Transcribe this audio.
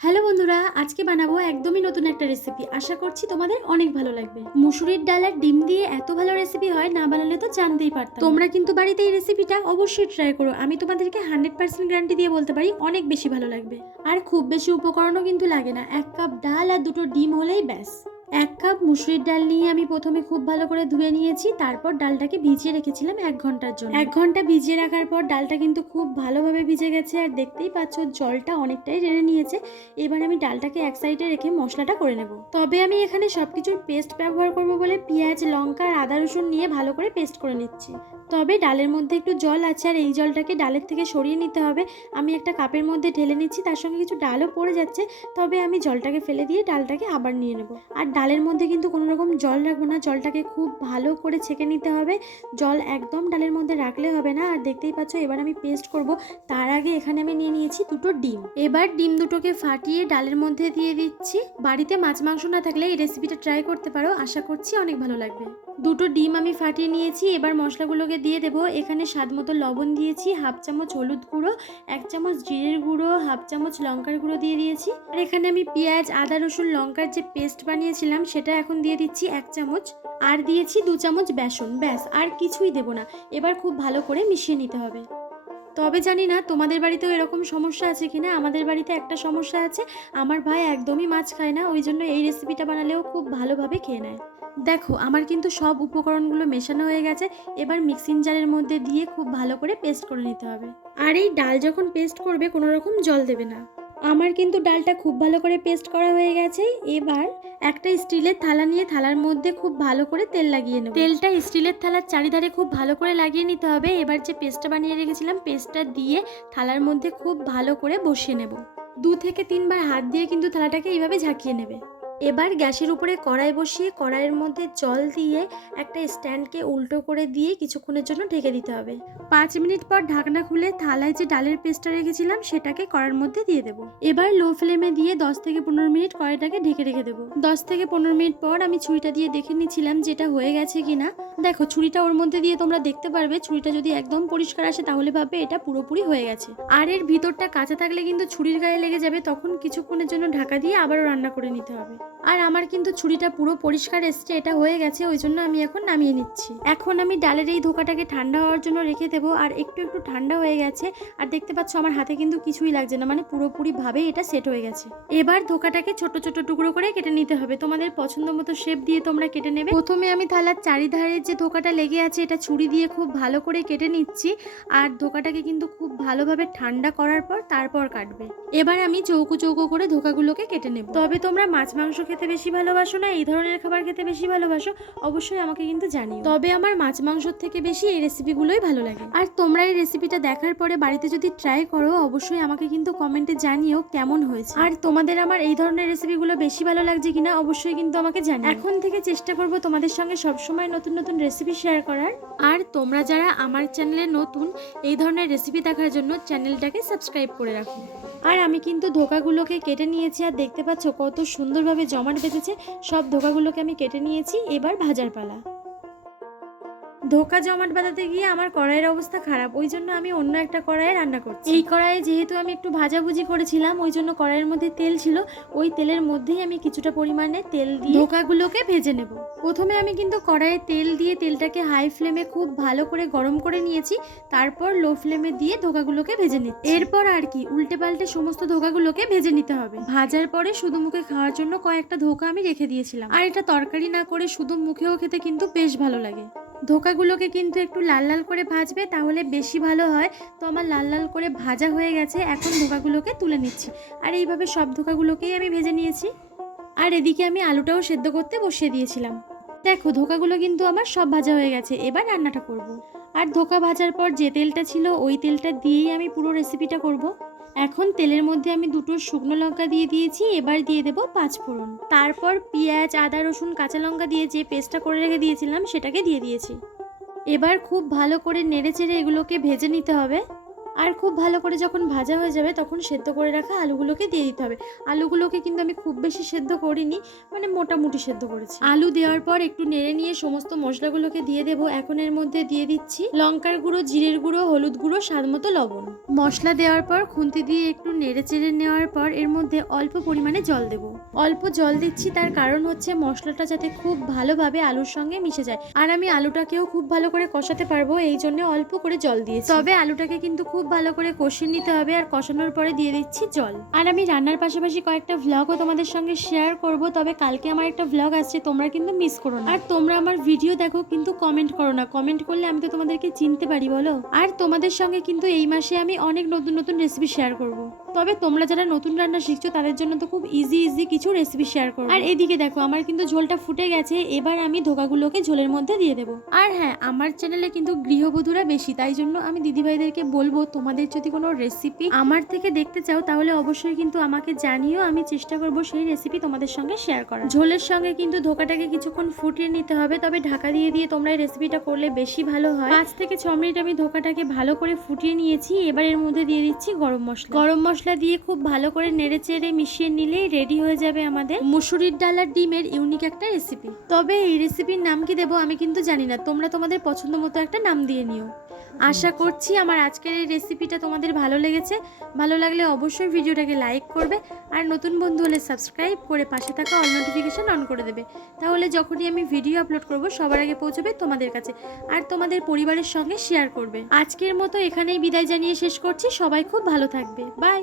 Hello বন্ধুরা, আজকে বানাবো একদমই নতুন একটা রেসিপি। আশা করছি তোমাদের অনেক ভালো লাগবে। মুসুরির ডাল আর ডিম দিয়ে এত ভালো রেসিপি হয়, না বানালে তো জানতেই পারতাম। তোমরা কিন্তু বাড়িতে এই রেসিপিটা অবশ্যই ট্রাই করো। আমি তোমাদেরকে 100% গ্যারান্টি দিয়ে বলতে পারি অনেক বেশি ভালো লাগবে। আর খুব বেশি উপকরণও কিন্তু লাগে না, 1 কাপ ডাল আর 2টো ডিম হলেই ব্যাস। 1 কাপ মুসুরির ডাল নিয়ে আমি প্রথমে খুব ভালো করে ধুয়ে নিয়েছি, তারপর ডালটাকে ভিজিয়ে রেখেছিলাম 1 ঘন্টার জন্য। 1 ঘন্টা ভিজিয়ে রাখার পর ডালটা কিন্তু খুব ভালোভাবে ভিজে গেছে, আর দেখতেই পাচ্ছ জলটা অনেকটাই টেনে নিয়েছে। এবার আমি ডালটাকে এক সাইডে রেখে মশলাটা করে নেব। তবে আমি এখানে সবকিছুর পেস্ট ব্যবহার করব বলে পেঁয়াজ, লঙ্কা আর আদা রসুন নিয়ে ভালো করে পেস্ট করে নিচ্ছি। তবে ডালের মধ্যে একটু জল আছে, আর এই জলটাকে ডালের থেকে সরিয়ে নিতে হবে। আমি একটা কাপের মধ্যে ঢেলে নিচ্ছি, তার সঙ্গে কিছু ডালও পড়ে যাচ্ছে, তবে আমি জলটাকে ফেলে দিয়ে ডালটাকে আবার নিয়ে নেব। আর ডালের মধ্যে কিন্তু কোনো রকম জল রাখবো না, জলটাকে খুব ভালো করে ছেঁকে নিতে হবে। জল একদম ডালের মধ্যে রাখলে হবে না। আর দেখতেই পাচ্ছ এবার আমি পেস্ট করব। তার আগে এখানে আমি নিয়ে নিয়েছি 2টো ডিম। এবার ডিম দুটোকে ফাটিয়ে ডালের মধ্যে দিয়ে দিচ্ছি। বাড়িতে মাছ মাংস না থাকলে এই রেসিপিটা ট্রাই করতে পারো, আশা করছি অনেক ভালো লাগবে। 2টো ডিম আমি ফাটিয়ে নিয়েছি, এবার মশলাগুলোকে দিয়ে দেবো। এখানে স্বাদ মতো লবণ দিয়েছি, 1/2 চামচ হলুদ গুঁড়ো, 1 চামচ জিরের গুঁড়ো, 1/2 চামচ লঙ্কার গুঁড়ো দিয়ে দিয়েছি। আর এখানে আমি পেঁয়াজ, আদা রসুন লঙ্কার যে পেস্ট বানিয়েছিলাম সেটা এখন দিয়ে দিচ্ছি 1 চামচ, আর দিয়েছি 2 চামচ বেসন। ব্যাস, আর কিছুই দেবো না। এবার খুব ভালো করে মিশিয়ে নিতে হবে। তবে জানি না তোমাদের বাড়িতেও এরকম সমস্যা আছে কিনা। আমাদের বাড়িতে একটা সমস্যা আছে, আমার ভাই একদমই মাছ খায় না, ওই জন্য এই রেসিপিটা বানালেও খুব ভালোভাবে খেয়ে নেয়। দেখো আমার কিন্তু সব উপকরণগুলো মেশানো হয়ে গেছে। এবার মিক্সিং জারের মধ্যে দিয়ে খুব ভালো করে পেস্ট করে নিতে হবে। আর এই ডাল যখন পেস্ট করবে কোনো রকম জল দেবে না। আমার কিন্তু ডালটা খুব ভালো করে পেস্ট করা হয়ে গেছে। এবার একটা স্টিলের থালা নিয়ে থালার মধ্যে খুব ভালো করে তেল লাগিয়ে নেব। তেলটা স্টিলের থালার চারিধারে খুব ভালো করে লাগিয়ে নিতে হবে। এবার যে পেস্টটা বানিয়ে রেখেছিলাম পেস্টটা দিয়ে থালার মধ্যে খুব ভালো করে বসিয়ে নেব। 2 থেকে 3 বার হাত দিয়ে কিন্তু থালাটাকে এইভাবে ঝাঁকিয়ে নেবে। এবার গ্যাসের উপরে কড়াই বসিয়ে কড়াইয়ের মধ্যে জল দিয়ে একটা স্ট্যান্ডকে উল্টো করে দিয়ে কিছুক্ষণের জন্য ঢেকে দিতে হবে। 5 মিনিট পর ঢাকনা খুলে থালায় যে ডালের পেস্টটা রেখেছিলাম সেটাকে কড়ার মধ্যে দিয়ে দেবো। এবার লো ফ্লেমে দিয়ে 10 থেকে 15 মিনিট কড়াইটাকে ঢেকে রেখে দেবো। 10 থেকে 15 মিনিট পর আমি ছুরিটা দিয়ে দেখে নিচ্ছিলাম যেটা হয়ে গেছে কিনা। দেখো ছুরিটা ওর মধ্যে দিয়ে তোমরা দেখতে পারবে, ছুরিটা যদি একদম পরিষ্কার আসে তাহলে ভাববে এটা পুরোপুরি হয়ে গেছে। আর এর ভিতরটা কাঁচা থাকলে কিন্তু ছুরির গায়ে লেগে যাবে, তখন কিছুক্ষণের জন্য ঢাকা দিয়ে আবারও রান্না করে নিতে হবে। আর আমার কিন্তু ছুরিটা পুরো পরিষ্কার এসছে, এটা হয়ে গেছে, ওই জন্য আমি এখন নামিয়ে নিচ্ছি। এখন আমি ডালের এই ধোকাটাকে ঠান্ডা হওয়ার জন্য রেখে দেবো। আর একটু একটু ঠান্ডা হয়ে গেছে, আর দেখতে পাচ্ছ আমার হাতে কিন্তু কিছুই লাগছে না, মানে পুরোপুরি ভাবে এটা সেট হয়ে গেছে। এবার ধোকাটাকে ছোট ছোট টুকরো করে কেটে নিতে হবে। তোমাদের পছন্দ মতো শেপ দিয়ে তোমরা কেটে নেবে। প্রথমে আমি থালার চারিধারে যে ধোকাটা লেগে আছে এটা ছুরি দিয়ে খুব ভালো করে কেটে নিচ্ছি। আর ধোকাটাকে কিন্তু খুব ভালোভাবে ঠান্ডা করার পর তারপর কাটবে। এবার আমি চৌকো চৌকো করে ধোকাগুলোকে কেটে নেব। তবে তোমরা মাছ মাংস খেতে বেশি ভালোবাসো না এই ধরনের খাবার খেতে বেশি ভালোবাসো অবশ্যই আমাকে কিন্তু জানিও। তবে আমার মাছ মাংসর থেকে বেশি এই রেসিপিগুলোই ভালো লাগে। আর তোমরা এই রেসিপিটা দেখার পরে বাড়িতে যদি ট্রাই করো অবশ্যই আমাকে কিন্তু কমেন্টে জানিও কেমন হয়েছে। আর তোমাদের আমার এই ধরনের রেসিপিগুলো বেশি ভালো লাগছে কিনা অবশ্যই কিন্তু আমাকে জানিও। এখন থেকে চেষ্টা করব তোমাদের সঙ্গে সবসময় নতুন নতুন রেসিপি শেয়ার করার। আর তোমরা যারা আমার চ্যানেলে নতুন এই ধরনের রেসিপি দেখার জন্য চ্যানেলটাকে সাবস্ক্রাইব করে রাখো। আর আমি কিন্তু ধোকাগুলোকে কেটে নিয়েছি, আর দেখতে পাচ্ছ কত সুন্দরভাবে জমাট বেঁধেছে। সব ধোকাগুলোকে আমি কেটে নিয়েছি, এবার ভাজার পালা। ধোকা জমাট বাঁধাতে গিয়ে আমার কড়াইয়ের অবস্থা খারাপ, ওই জন্য আমি অন্য একটা কড়াইয়ে রান্না করছি। এই কড়াইয়ে যেহেতু আমি একটু ভাজাভুজি করেছিলাম ওই জন্য কড়াইয়ের মধ্যে তেল ছিল, ওই তেলের মধ্যেই আমি কিছুটা পরিমাণে তেল দিয়ে ধোকাগুলোকে ভেজে নেব। প্রথমে আমি কিন্তু কড়াইয়ে তেল দিয়ে তেলটাকে হাই ফ্লেমে খুব ভালো করে গরম করে নিয়েছি, তারপর লো ফ্লেমে দিয়ে ধোকাগুলোকে ভেজে নিচ্ছি। এরপর আর কি উল্টে পাল্টে সমস্ত ধোকাগুলোকে ভেজে নিতে হবে। ভাজার পরে শুধু মুখে খাওয়ার জন্য কয়েকটা ধোকা আমি রেখে দিয়েছিলাম। আর এটা তরকারি না করে শুধু মুখেও খেতে কিন্তু বেশ ভালো লাগে। ধোকাগুলোকে কিন্তু একটু লাল লাল করে ভাজবে, তাহলে বেশি ভালো হয়। তো আমার লাল লাল করে ভাজা হয়ে গেছে, এখন ধোকাগুলোকে তুলে নিচ্ছি। আর এইভাবে সব ধোকাগুলোকেই আমি ভেজে নিয়েছি। আর এদিকে আমি আলুটাও সেদ্ধ করতে বসিয়ে দিয়েছিলাম। দেখো ধোকাগুলো কিন্তু আমার সব ভাজা হয়ে গেছে, এবার রান্নাটা করব। আর ধোকা ভাজার পর যে তেলটা ছিল ওই তেলটা দিয়েই আমি পুরো রেসিপিটা করব। এখন তেলের মধ্যে আমি 2টো শুকনো লঙ্কা দিয়ে দিয়েছি, এবার দিয়ে দেবো 5 ফোড়ন। তারপর পেঁয়াজ, আদা রসুন কাঁচা লঙ্কা দিয়ে যে পেস্টটা করে রেখে দিয়েছিলাম সেটাকে দিয়ে দিয়েছি। এবার খুব ভালো করে নেড়ে চেড়ে এগুলোকে ভেজে নিতে হবে। আর খুব ভালো করে যখন ভাজা হয়ে যাবে তখন সেদ্ধ করে রাখা আলুগুলোকে দিয়ে দিতে হবে। আলুগুলোকে কিন্তু আমি খুব বেশি সেদ্ধ করিনি, মানে মোটামুটি সেদ্ধ করেছি। আলু দেওয়ার পর একটু নেড়ে নিয়ে সমস্ত মশলাগুলোকে দিয়ে দেবো। এখন এর মধ্যে দিয়ে দিচ্ছি লঙ্কার গুঁড়ো, জিরের গুঁড়ো, হলুদ গুঁড়ো, স্বাদ মতো লবণ। মশলা দেওয়ার পর খুন্তি দিয়ে একটু নেড়ে চেড়ে নেওয়ার পর এর মধ্যে অল্প পরিমাণে জল দেবো। অল্প জল দিচ্ছি, তার কারণ হচ্ছে মশলাটা যাতে খুব ভালোভাবে আলুর সঙ্গে মিশে যায়, আর আমি আলুটাকেও খুব ভালো করে কষাতে পারবো, এই জন্য অল্প করে জল দিয়েছি। তবে আলুটাকে কিন্তু খুব ভালো করে কষিয়ে নিতে হবে, আর কষানোর পরে দিয়ে দিচ্ছি জল। আর আমি রান্নার পাশাপাশি কয়েকটা ভ্লগও তোমাদের সঙ্গে শেয়ার করব, তবে কালকে আমার একটা ভ্লগ আসছে, তোমরা কিন্তু মিস করো না। আর তোমরা আমার ভিডিও দেখো কিন্তু কমেন্ট করো না, কমেন্ট করলে আমি তো তোমাদেরকে চিনতে পারি বলো। আর তোমাদের সঙ্গে কিন্তু এই মাসে আমি অনেক নতুন নতুন রেসিপি শেয়ার করব। তবে তোমরা যারা নতুন রান্না শিখছো তাদের জন্য তো খুব ইজি কিছু রেসিপি শেয়ার করবো। আর এদিকে দেখো আমার কিন্তু ঝোলটা ফুটে গেছে, এবার আমি ধোকাগুলোকে ঝোলের মধ্যে দিয়ে দেবো। আর হ্যাঁ, আমার চ্যানেলে কিন্তু গৃহবধূরা বেশি, তাই জন্য আমি দিদিভাইদেরকে বলবো তোমাদের যদি কোনো রেসিপি আমার থেকে দেখতে চাও তাহলে অবশ্যই কিন্তু আমাকে জানিও, আমি চেষ্টা করবো সেই রেসিপি তোমাদের সঙ্গে শেয়ার করা। ঝোলের সঙ্গে কিন্তু ধোকাটাকে কিছুক্ষণ ফুটিয়ে নিতে হবে, তবে ঢাকা দিয়ে দিয়ে তোমরা এই রেসিপিটা করলে বেশি ভালো হয়। 5 থেকে 6 মিনিট আমি ধোকাটাকে ভালো করে ফুটিয়ে নিয়েছি। এবার এর মধ্যে দিয়ে দিচ্ছি গরম মশলা। গরম মশলা দিয়ে খুব ভালো করে নেড়ে চেড়ে মিশিয়ে নিলেই রেডি হয়ে যাবে আমাদের মুসুরির ডাল আর ডিমের ইউনিক একটা রেসিপি। তবে এই রেসিপির নাম কি দেবো আমি কিন্তু জানি না, তোমরা তোমাদের পছন্দ মতো একটা নাম দিয়ে নিও। আশা করছি আমার আজকের এই রেসিপিটা তোমাদের ভালো লেগেছে। ভালো লাগলে অবশ্যই ভিডিওটাকে লাইক করবে, আর নতুন বন্ধু হলে সাবস্ক্রাইব করে পাশে থাকা অল নোটিফিকেশন অন করে দেবে। তাহলে যখনই আমি ভিডিও আপলোড করব সবার আগে পৌঁছবে তোমাদের কাছে, আর তোমাদের পরিবারের সঙ্গে শেয়ার করবে। আজকের মতো এখানেই বিদায় জানিয়ে শেষ করছি। সবাই খুব ভালো থাকবে, বাই।